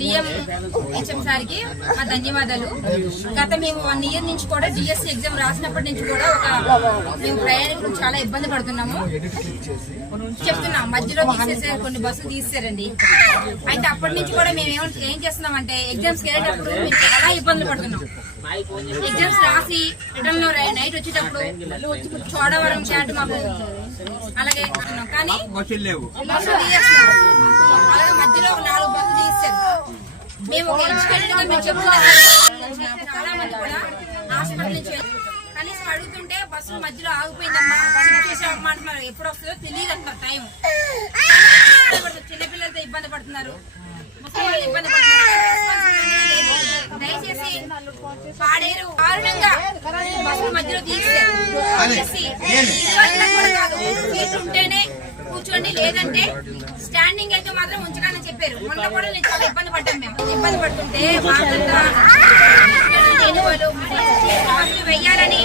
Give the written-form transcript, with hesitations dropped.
DM HM సార్కి మా ధన్యవాదాలు. గత మేము 1 ఇయర్ నుంచి కూడా డిఎస్సి ఎగ్జామ్ రాసినప్పటి నుంచి కూడా మేము ప్రయాణికులు చాలా ఇబ్బంది పడుతున్నాము. చెప్తున్నాం మధ్యలో తీసేసారు, కొన్ని బస్సులు తీసేసారండి. అయితే అప్పటి నుంచి కూడా మేము ఏం చేస్తున్నామంటే ఎగ్జామ్స్కి వెళ్ళేటప్పుడు మేము చాలా ఇబ్బందులు పడుతున్నాం. ఎగ్జామ్స్ రాసి రిటర్న్ లో నైట్ వచ్చేటప్పుడు చోడవరం చాట్ మాకు అలాగే కానీ బస్సులు తీసేస్తున్నారు. అలాగే మధ్యలో 4 బస్సులు తీసేసారు. మేము ఎడ్యుకేటెడ్ గా మేము చెప్తున్నాం, చాలా మంది కూడా హాస్పిటల్ నుంచి కనీసం అడుగుతుంటే బస్సులు మధ్యలో ఆగిపోయిందమ్మా, చేసామమ్మా అంటున్నారు. ఎప్పుడు వస్తుందో తెలియదు అంటున్నారు టైం. చిన్నపిల్లలతో ఇబ్బంది పడుతున్నారు, ముసలి ఇబ్బంది పడుతున్నారు. దయచేసి పాడేరు కారణంగా బస్సుల మధ్యలో తీసేసి సీట్లు ఉంటేనే కూర్చోండి, లేదంటే స్టాండింగ్ అయితే మాత్రం ఉంచగానే చెప్పారు. మొన్న కూడా నేను చాలా ఇబ్బంది పడ్డాం. మేము ఇబ్బంది పడుతుంటే బస్సులు వెయ్యాలని